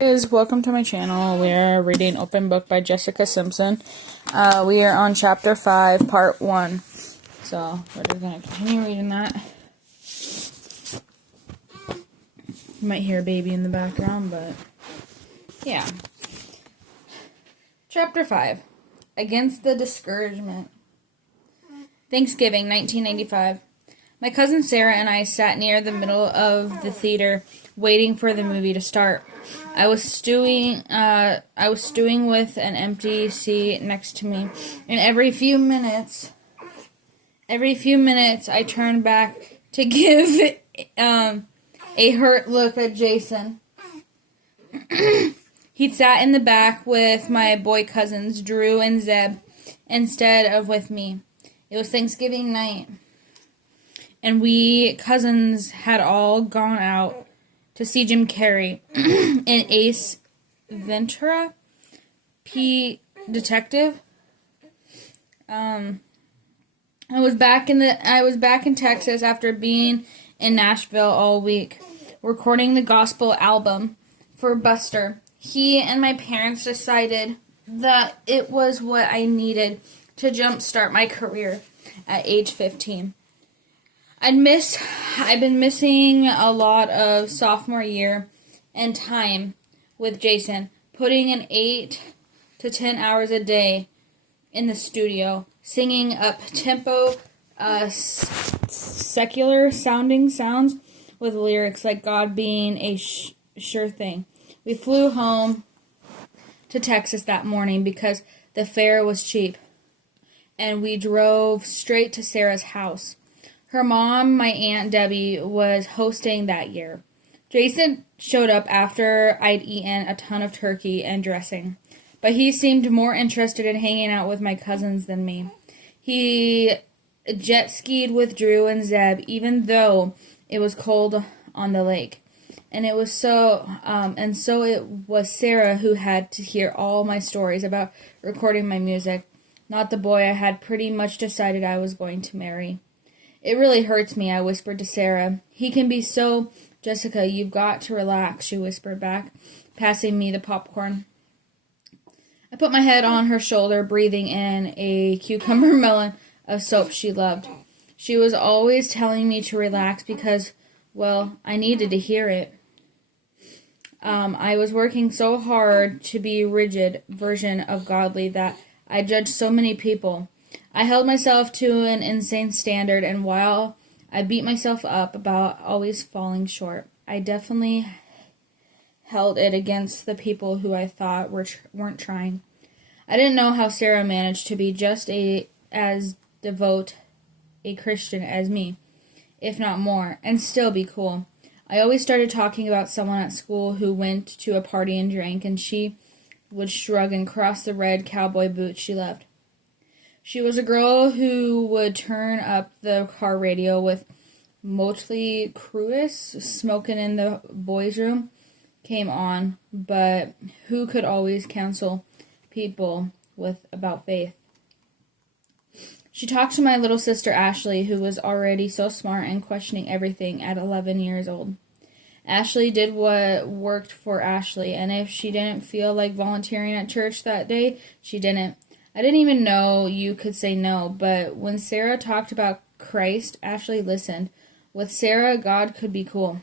Guys, welcome to my channel. We are reading Open Book by Jessica Simpson. We are on chapter 5, part 1. So, we're just going to continue reading that. You might hear a baby in the background, but yeah. Chapter 5, Against the Discouragement. Thanksgiving, 1995. My cousin Sarah and I sat near the middle of the theater, waiting for the movie to start. I was stewing with an empty seat next to me, and every few minutes, I turned back to give a hurt look at Jason. He'd sat in the back with my boy cousins, Drew and Zeb, instead of with me. It was Thanksgiving night, and we cousins had all gone out to see Jim Carrey in Ace Ventura, Detective. I was back in Texas after being in Nashville all week, recording the gospel album for Buster. He and my parents decided that it was what I needed to jumpstart my career at age 15. I've been missing a lot of sophomore year and time with Jason, putting in 8 to 10 hours a day in the studio, singing up-tempo, secular sounding sounds with lyrics like God being a sure thing. We flew home to Texas that morning because the fare was cheap, and we drove straight to Sarah's house. Her mom, my Aunt Debbie, was hosting that year. Jason showed up after I'd eaten a ton of turkey and dressing, but he seemed more interested in hanging out with my cousins than me. He jet skied with Drew and Zeb, even though it was cold on the lake. And it was so it was Sarah who had to hear all my stories about recording my music, not the boy I had pretty much decided I was going to marry. It really hurts me, I whispered to Sarah. He can be so... Jessica, you've got to relax, she whispered back, passing me the popcorn. I put my head on her shoulder, breathing in a cucumber melon of soap she loved. She was always telling me to relax because, well, I needed to hear it. I was working so hard to be a rigid version of godly that I judged so many people. I held myself to an insane standard, and while I beat myself up about always falling short, I definitely held it against the people who I thought weren't trying. I didn't know how Sarah managed to be just as devout a Christian as me, if not more, and still be cool. I always started talking about someone at school who went to a party and drank, and she would shrug and cross the red cowboy boots she loved. She was a girl who would turn up the car radio with Motley Crue, Smoking in the Boys' Room, came on, but who could always counsel people about faith? She talked to my little sister Ashley, who was already so smart and questioning everything at 11 years old. Ashley did what worked for Ashley, and if she didn't feel like volunteering at church that day, she didn't. I didn't even know you could say no, but when Sarah talked about Christ, Ashley listened. With Sarah, God could be cool.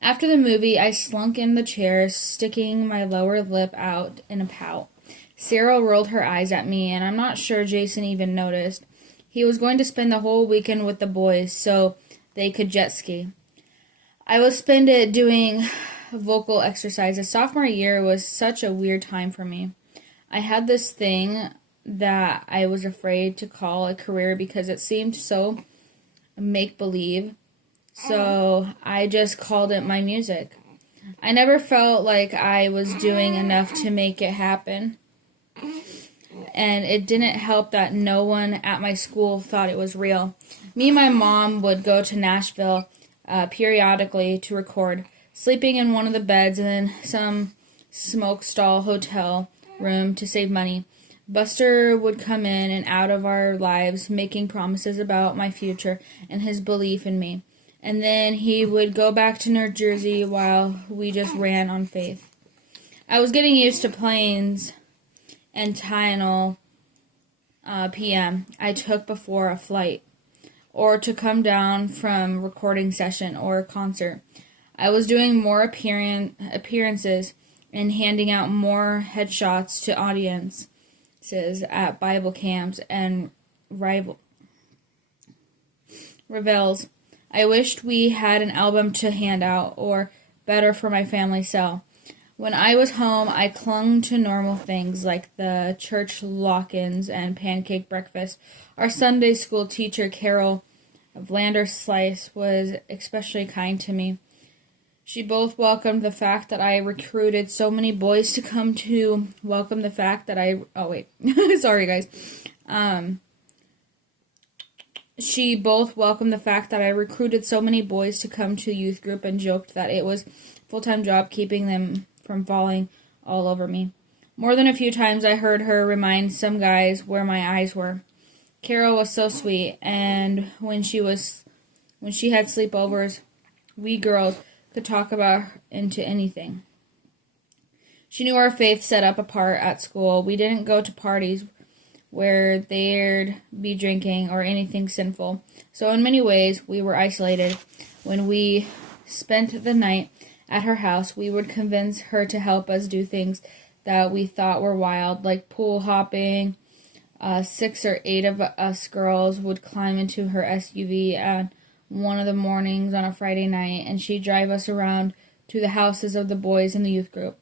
After the movie, I slunk in the chair, sticking my lower lip out in a pout. Sarah rolled her eyes at me, and I'm not sure Jason even noticed. He was going to spend the whole weekend with the boys so they could jet ski. I would spend it doing vocal exercises. Sophomore year was such a weird time for me. I had this thing that I was afraid to call a career because it seemed so make-believe, so I just called it my music. I never felt like I was doing enough to make it happen, and it didn't help that no one at my school thought it was real. Me and my mom would go to Nashville periodically to record, sleeping in one of the beds in some smoke stall hotel room to save money. Buster would come in and out of our lives, making promises about my future and his belief in me. and then he would go back to New Jersey while we just ran on faith. I was getting used to planes and Tylenol PM I took before a flight, or to come down from recording session or a concert. I was doing more appearances and handing out more headshots to audiences at Bible camps and revels. I wished we had an album to hand out, or better, for my family sell. When I was home, I clung to normal things like the church lock-ins and pancake breakfast. Our Sunday school teacher, Carol Vlander Slice, was especially kind to me. She both welcomed the fact that I recruited so many boys to come to welcome the fact that sorry guys. She both welcomed the fact that I recruited so many boys to come to youth group and joked that it was a full-time job keeping them from falling all over me. More than a few times I heard her remind some guys where my eyes were. Carol was so sweet, and when she had sleepovers, we girls could talk about her into anything. She knew our faith set up apart at school. We didn't go to parties where there'd be drinking or anything sinful. So in many ways, we were isolated. When we spent the night at her house, we would convince her to help us do things that we thought were wild, like pool hopping. 6 or 8 of us girls would climb into her SUV at one of the mornings on a Friday night, and she'd drive us around to the houses of the boys in the youth group.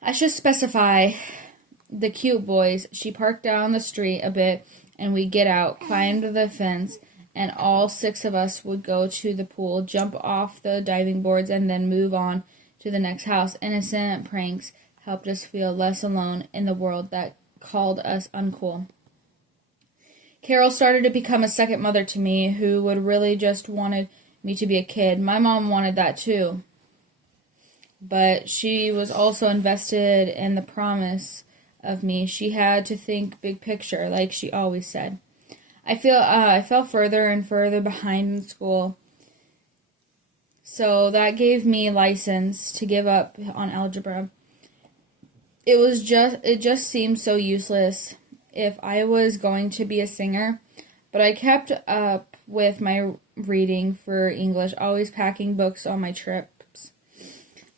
I should specify the cute boys. She parked down the street a bit, and we'd get out, climb the fence, and all 6 of us would go to the pool, jump off the diving boards, and then move on to the next house. Innocent pranks helped us feel less alone in the world that called us uncool. Carol started to become a second mother to me, who would really just wanted me to be a kid. My mom wanted that too, but she was also invested in the promise of me. She had to think big picture, like she always said. I fell further and further behind in school, so that gave me license to give up on algebra. It just seemed so useless if I was going to be a singer, but I kept up with my reading for English, always packing books on my trips.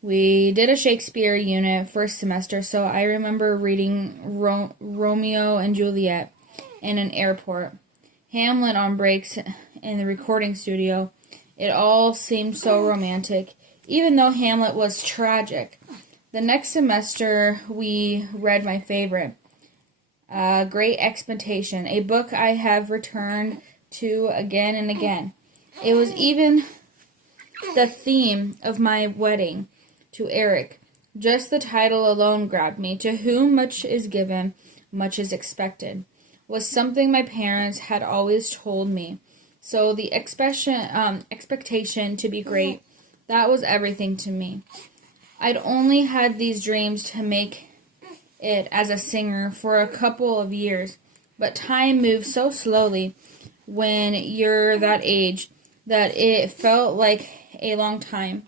We did a Shakespeare unit first semester, so I remember reading Romeo and Juliet in an airport, Hamlet on breaks in the recording studio. It all seemed so romantic, even though Hamlet was tragic. The next semester, we read my favorite, Great Expectation, a book I have returned to again and again. It was even the theme of my wedding to Eric. Just the title alone grabbed me. To whom much is given, much is expected, was something my parents had always told me. So the expectation to be great, that was everything to me. I'd only had these dreams to make it as a singer for a couple of years, but time moves so slowly when you're that age that it felt like a long time.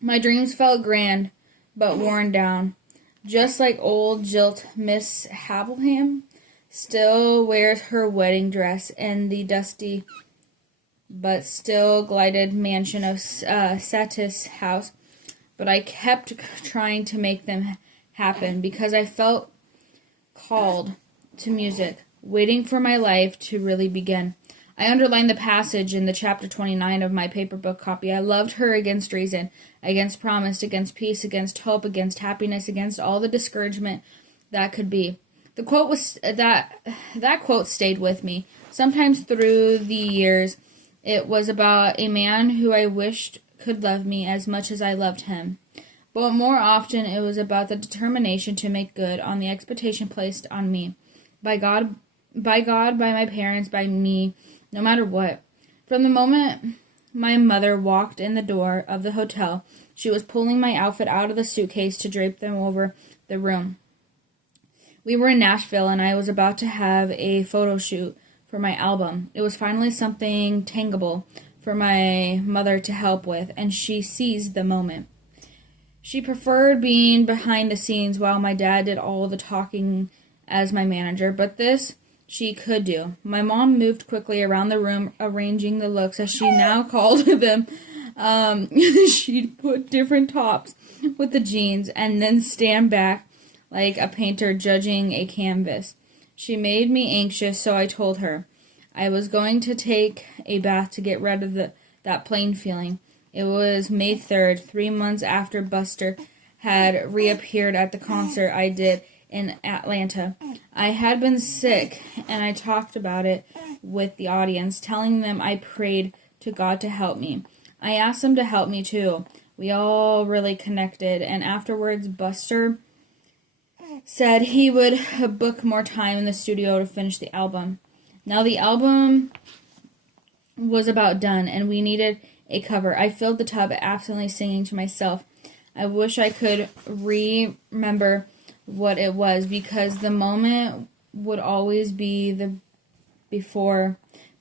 My dreams felt grand, but worn down, just like old jilt Miss Havelham still wears her wedding dress in the dusty but still glided mansion of Satis House. But I kept trying to make them happen because I felt called to music, waiting for my life to really begin. I underlined the passage in the chapter 29 of my paper book copy. I loved her against reason, against promise, against peace, against hope, against happiness, against all the discouragement that could be. The quote was that quote stayed with me. Sometimes through the years, it was about a man who I wished could love me as much as I loved him. But more often it was about the determination to make good on the expectation placed on me. By God, by my parents, by me, no matter what. From the moment my mother walked in the door of the hotel, she was pulling my outfit out of the suitcase to drape them over the room. We were in Nashville, and I was about to have a photo shoot for my album. It was finally something tangible, for my mother to help with, and she seized the moment. She preferred being behind the scenes while my dad did all the talking as my manager, but this she could do. My mom moved quickly around the room, arranging the looks, as she now called them. She'd put different tops with the jeans and then stand back like a painter judging a canvas. She made me anxious, so I told her I was going to take a bath to get rid of that plain feeling. It was May 3rd, 3 months after Buster had reappeared at the concert I did in Atlanta. I had been sick, and I talked about it with the audience, telling them I prayed to God to help me. I asked them to help me too. We all really connected, and afterwards Buster said he would book more time in the studio to finish the album. Now the album was about done, and we needed a cover. I filled the tub, absently singing to myself. I wish I could remember what it was, because the moment would always be the before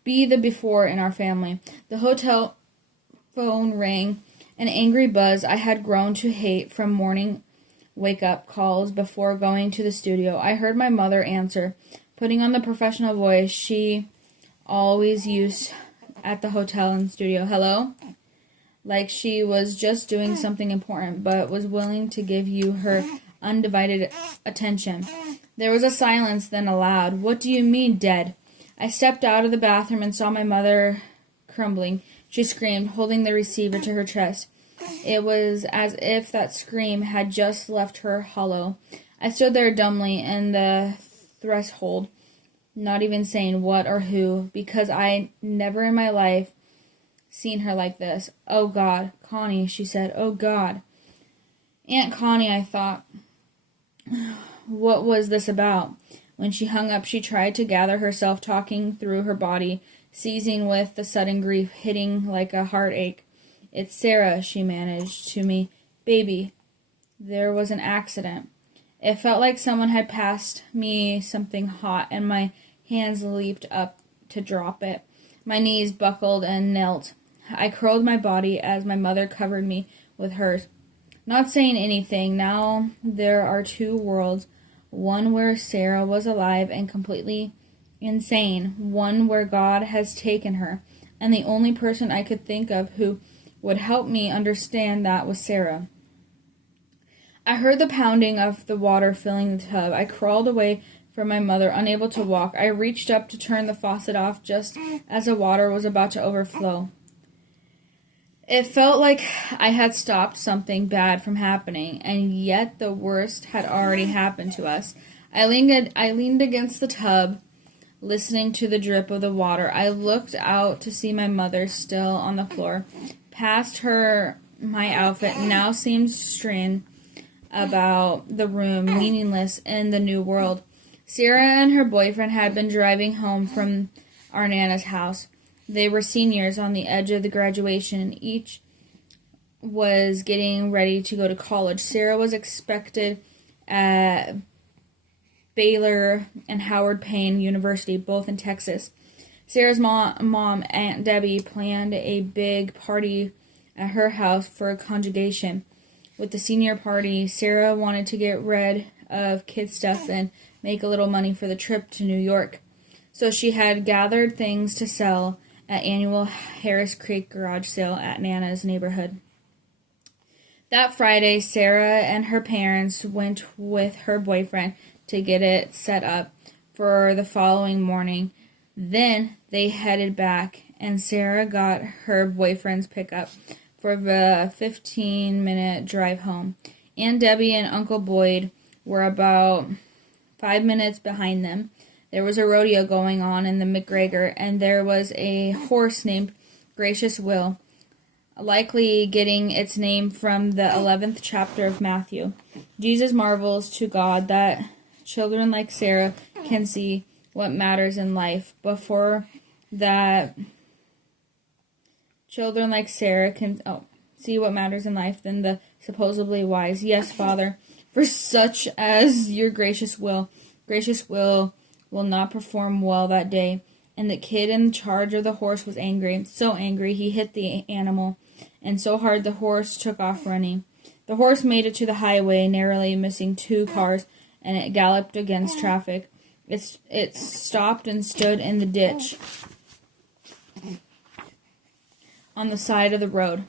in our family. The hotel phone rang, an angry buzz I had grown to hate from morning wake-up calls before going to the studio. I heard my mother answer, putting on the professional voice she always used at the hotel and studio. Hello? Like she was just doing something important, but was willing to give you her undivided attention. There was a silence, then a loud, "What do you mean, dead?" I stepped out of the bathroom and saw my mother crumbling. She screamed, holding the receiver to her chest. It was as if that scream had just left her hollow. I stood there dumbly in the threshold, not even saying what or who, because I never in my life seen her like this. "Oh, God, Connie," she said. "Oh, God." Aunt Connie, I thought. What was this about? When she hung up, she tried to gather herself, talking through her body, seizing with the sudden grief hitting like a heartache. "It's Sarah," she managed to me. "Baby, there was an accident." It felt like someone had passed me something hot, and my hands leaped up to drop it. My knees buckled and knelt. I curled my body as my mother covered me with hers. Not saying anything, now there are two worlds, one where Sarah was alive and completely insane, one where God has taken her, and the only person I could think of who would help me understand that was Sarah. I heard the pounding of the water filling the tub. I crawled away from my mother, unable to walk. I reached up to turn the faucet off just as the water was about to overflow. It felt like I had stopped something bad from happening, and yet the worst had already happened to us. I leaned against the tub, listening to the drip of the water. I looked out to see my mother still on the floor. Past her, my outfit now seemed strewn about the room, meaningless in the new world. Sarah and her boyfriend had been driving home from our Nana's house. They were seniors on the edge of the graduation, and each was getting ready to go to college. Sarah was expected at Baylor and Howard Payne University, both in Texas. Sarah's mom, Aunt Debbie, planned a big party at her house for a conjugation. With the senior party, Sarah wanted to get rid of kid stuff and make a little money for the trip to New York. So she had gathered things to sell at annual Harris Creek garage sale at Nana's neighborhood. That Friday, Sarah and her parents went with her boyfriend to get it set up for the following morning. Then they headed back, and Sarah got her boyfriend's pickup for the 15-minute drive home. Aunt Debbie and Uncle Boyd were about 5 minutes behind them. There was a rodeo going on in the McGregor, and there was a horse named Gracious Will, likely getting its name from the 11th chapter of Matthew. Jesus marvels to God that children like Sarah can see what matters in life. Before that, children like Sarah can see what matters in life than the supposedly wise. Yes, Father, for such as your gracious will not perform well that day, and the kid in charge of the horse was angry. So angry, he hit the animal, and so hard the horse took off running. The horse made it to the highway, narrowly missing 2 cars, and it galloped against traffic. It stopped and stood in the ditch on the side of the road.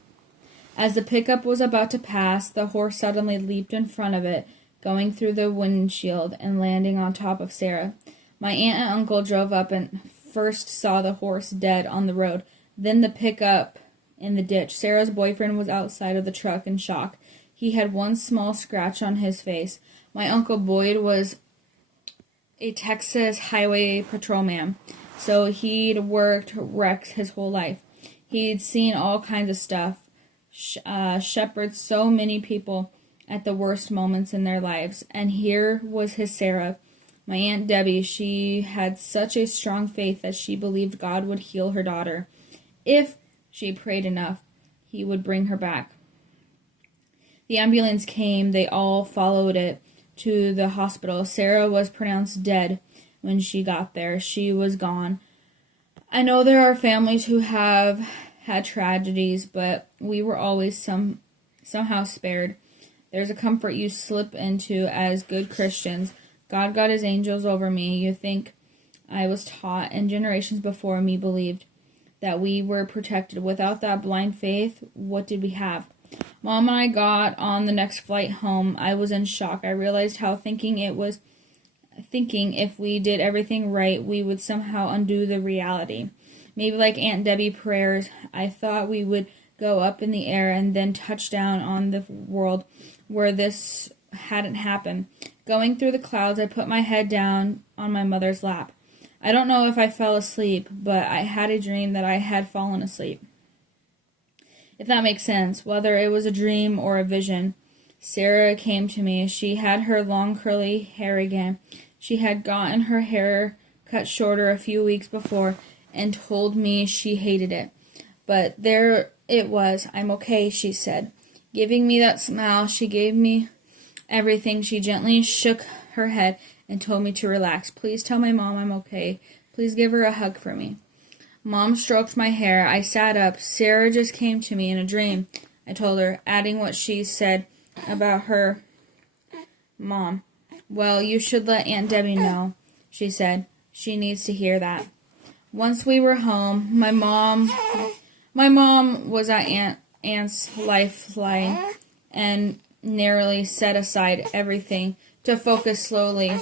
As the pickup was about to pass, the horse suddenly leaped in front of it, going through the windshield and landing on top of Sarah. My aunt and uncle drove up and first saw the horse dead on the road, then the pickup in the ditch. Sarah's boyfriend was outside of the truck in shock. He had one small scratch on his face. My Uncle Boyd was a Texas highway patrolman, so he'd worked wrecks his whole life. He'd seen all kinds of stuff, shepherded so many people at the worst moments in their lives. And here was his Sarah, my Aunt Debbie. She had such a strong faith that she believed God would heal her daughter. If she prayed enough, he would bring her back. The ambulance came. They all followed it to the hospital. Sarah was pronounced dead when she got there. She was gone. I know there are families who have had tragedies, but we were always somehow spared. There's a comfort you slip into as good Christians. God got his angels over me. You think I was taught, and generations before me believed that we were protected. Without that blind faith, what did we have? Mom and I got on the next flight home. I was in shock. I realized how thinking if we did everything right, we would somehow undo the reality. Maybe like Aunt Debbie prayers, I thought we would go up in the air and then touch down on the world where this hadn't happened. Going through the clouds, I put my head down on my mother's lap. I don't know if I fell asleep, but I had a dream that I had fallen asleep. If that makes sense, whether it was a dream or a vision. Sarah came to me. She had her long curly hair again. She had gotten her hair cut shorter a few weeks before and told me she hated it. But there it was. I'm okay, she said. Giving me that smile, she gave me everything. She gently shook her head and told me to relax. Please tell my mom I'm okay. Please give her a hug for me. Mom stroked my hair. I sat up. Sarah just came to me in a dream, I told her, adding what she said about her mom. Well, you should let Aunt Debbie know, she said. She needs to hear that. Once we were home, my mom was at Aunt's lifeline and narrowly set aside everything to focus slowly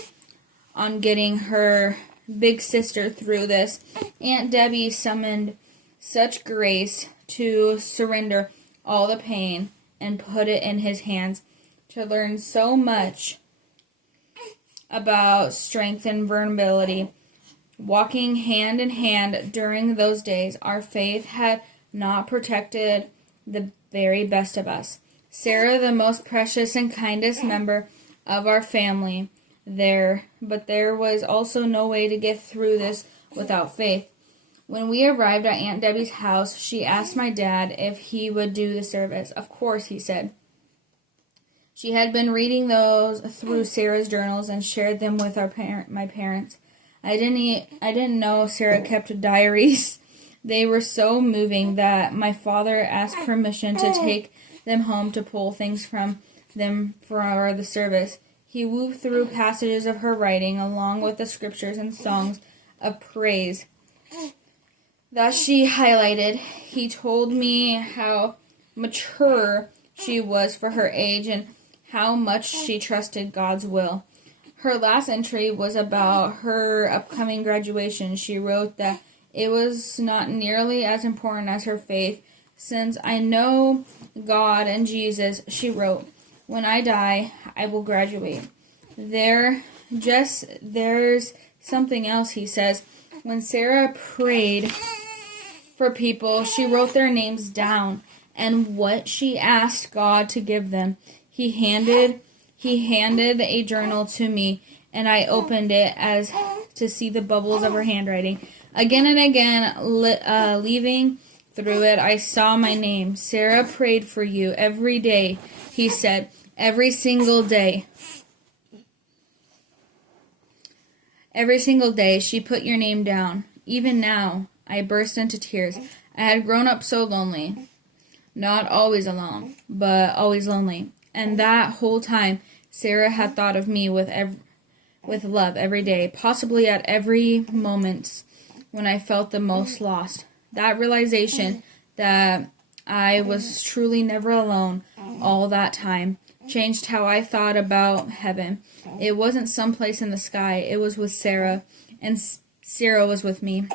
on getting her big sister through this. Aunt Debbie summoned such grace to surrender all the pain and put it in his hands, to learn so much about strength and vulnerability. Walking hand in hand during those days, our faith had not protected the very best of us. Sarah, the most precious and kindest member of our family, but there was also no way to get through this without faith. When we arrived at Aunt Debbie's house, she asked my dad if he would do the service. Of course, he said. She had been reading those through Sarah's journals and shared them with my parents. I didn't know Sarah kept diaries. They were so moving that my father asked permission to take them home to pull things from them for the service. He wove through passages of her writing along with the scriptures and songs of praise that she highlighted. He told me how mature she was for her age and how much she trusted God's will. Her last entry was about her upcoming graduation. She wrote that it was not nearly as important as her faith. Since I know God and Jesus, she wrote, when I die, I will graduate. There's something else, he says. When Sarah prayed for people, she wrote their names down and what she asked God to give them. He handed a journal to me, and I opened it as to see the bubbles of her handwriting. Again and again, leaving through it, I saw my name. Sarah prayed for you every day, he said. Every single day. Every single day, she put your name down. Even now, I burst into tears. I had grown up so lonely. Not always alone, but always lonely. And that whole time, Sarah had thought of me with love every day, possibly at every moment when I felt the most lost. That realization that I was truly never alone all that time changed how I thought about heaven. It wasn't someplace in the sky, it was with Sarah, and Sarah was with me.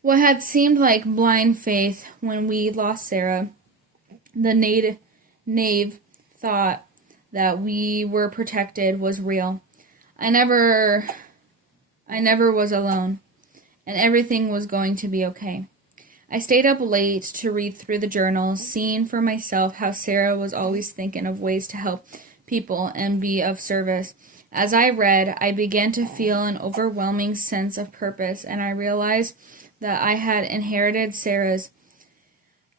What had seemed like blind faith when we lost Sarah, the naive thought that we were protected, was real. I never was alone, and everything was going to be okay. I stayed up late to read through the journals, seeing for myself how Sarah was always thinking of ways to help people and be of service. As I read, I began to feel an overwhelming sense of purpose, and I realized that I had inherited Sarah's.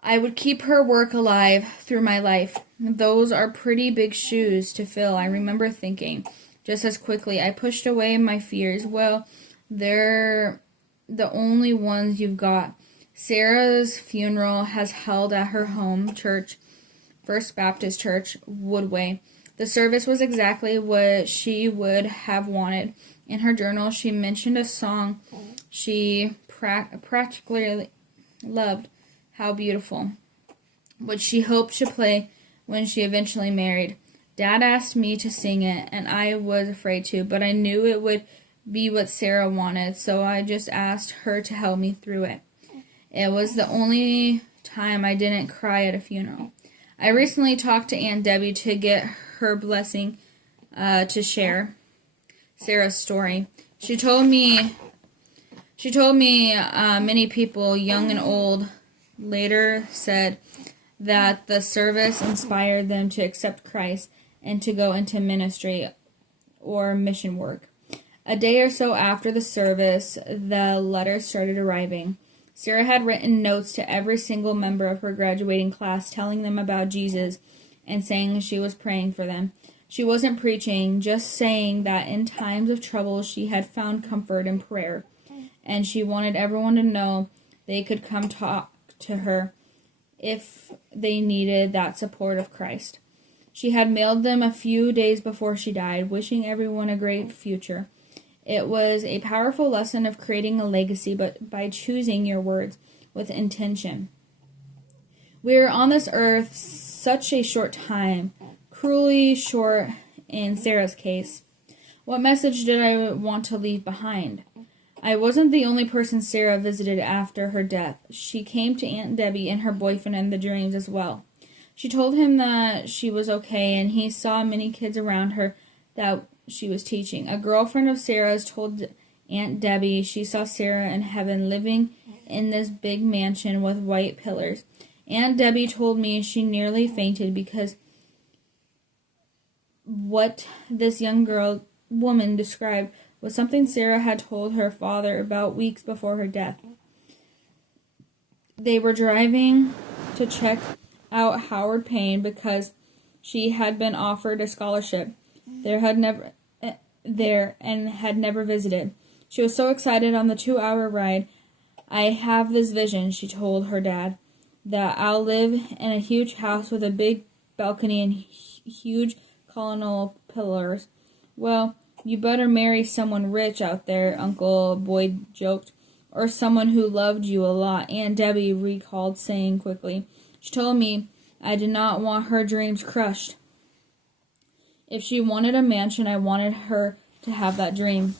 I would keep her work alive through my life. Those are pretty big shoes to fill, I remember thinking. Just as quickly, I pushed away my fears. Well, they're the only ones you've got. Sarah's funeral has held at her home church, First Baptist Church, Woodway. The service was exactly what she would have wanted. In her journal, she mentioned a song she practically loved, How Beautiful, which she hoped to play when she eventually married. Dad asked me to sing it, and I was afraid to, but I knew it would be what Sarah wanted, so I just asked her to help me through it. It was the only time I didn't cry at a funeral. I recently talked to Aunt Debbie to get her blessing to share Sarah's story. She told me many people, young and old, later said that the service inspired them to accept Christ and to go into ministry or mission work. A day or so after the service, the letters started arriving. Sarah had written notes to every single member of her graduating class telling them about Jesus and saying she was praying for them. She wasn't preaching, just saying that in times of trouble she had found comfort in prayer, and she wanted everyone to know they could come talk to her if they needed that support of Christ. She had mailed them a few days before she died, wishing everyone a great future. It was a powerful lesson of creating a legacy, but by choosing your words with intention. We are on this earth such a short time, cruelly short in Sarah's case. What message did I want to leave behind? I wasn't the only person Sarah visited after her death. She came to Aunt Debbie and her boyfriend in the dreams as well. She told him that she was okay, and he saw many kids around her that she was teaching. A girlfriend of Sarah's told Aunt Debbie she saw Sarah in heaven living in this big mansion with white pillars. Aunt Debbie told me she nearly fainted because what this young woman described was something Sarah had told her father about weeks before her death. They were driving to check out Howard Payne because she had been offered a scholarship there and had never visited. She was so excited on the 2-hour ride. I have this vision, she told her dad, that I'll live in a huge house with a big balcony and huge colonnade pillars. Well, you better marry someone rich out there, Uncle Boyd joked, or someone who loved you a lot, Aunt Debbie recalled saying quickly. She told me I did not want her dreams crushed. If she wanted a mansion, I wanted her to have that dream.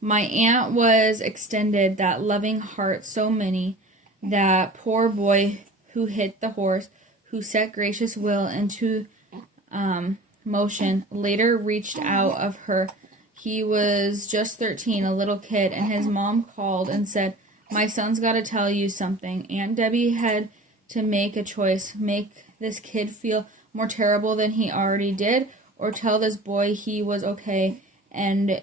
My aunt was extended that loving heart so many, that poor boy who hit the horse, who set gracious will into motion, later reached out of her. He was just 13, a little kid, and his mom called and said, "My son's got to tell you something." Aunt Debbie had to make a choice, make this kid feel more terrible than he already did, or tell this boy he was okay and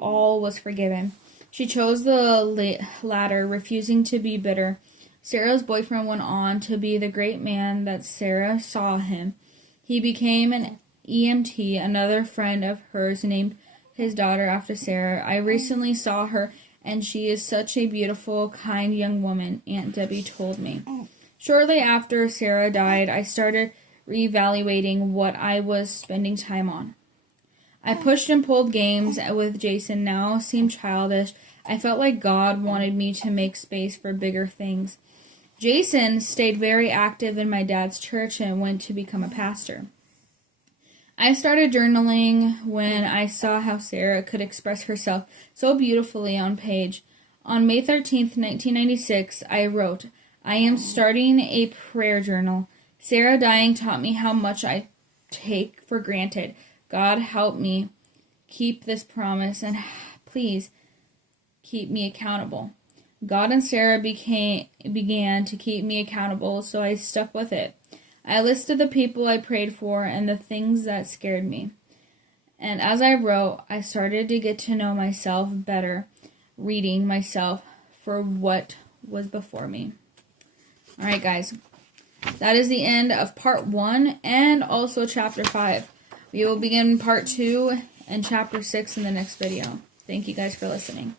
all was forgiven. She chose the latter, refusing to be bitter. Sarah's boyfriend went on to be the great man that Sarah saw him. He became an EMT. Another friend of hers named his daughter after Sarah. I recently saw her, and she is such a beautiful, kind young woman, Aunt Debbie told me. Shortly after Sarah died, I started reevaluating what I was spending time on. I pushed and pulled games with Jason now seemed childish. I felt like God wanted me to make space for bigger things. Jason stayed very active in my dad's church and went to become a pastor. I started journaling when I saw how Sarah could express herself so beautifully on page. On May 13th, 1996, I wrote, I am starting a prayer journal. Sarah dying taught me how much I take for granted. God help me keep this promise and please keep me accountable. God and Sarah began to keep me accountable, so I stuck with it. I listed the people I prayed for and the things that scared me. And as I wrote, I started to get to know myself better, reading myself for what was before me. All right, guys. That is the end of part 1 and also chapter 5. We will begin part 2 and chapter 6 in the next video. Thank you guys for listening.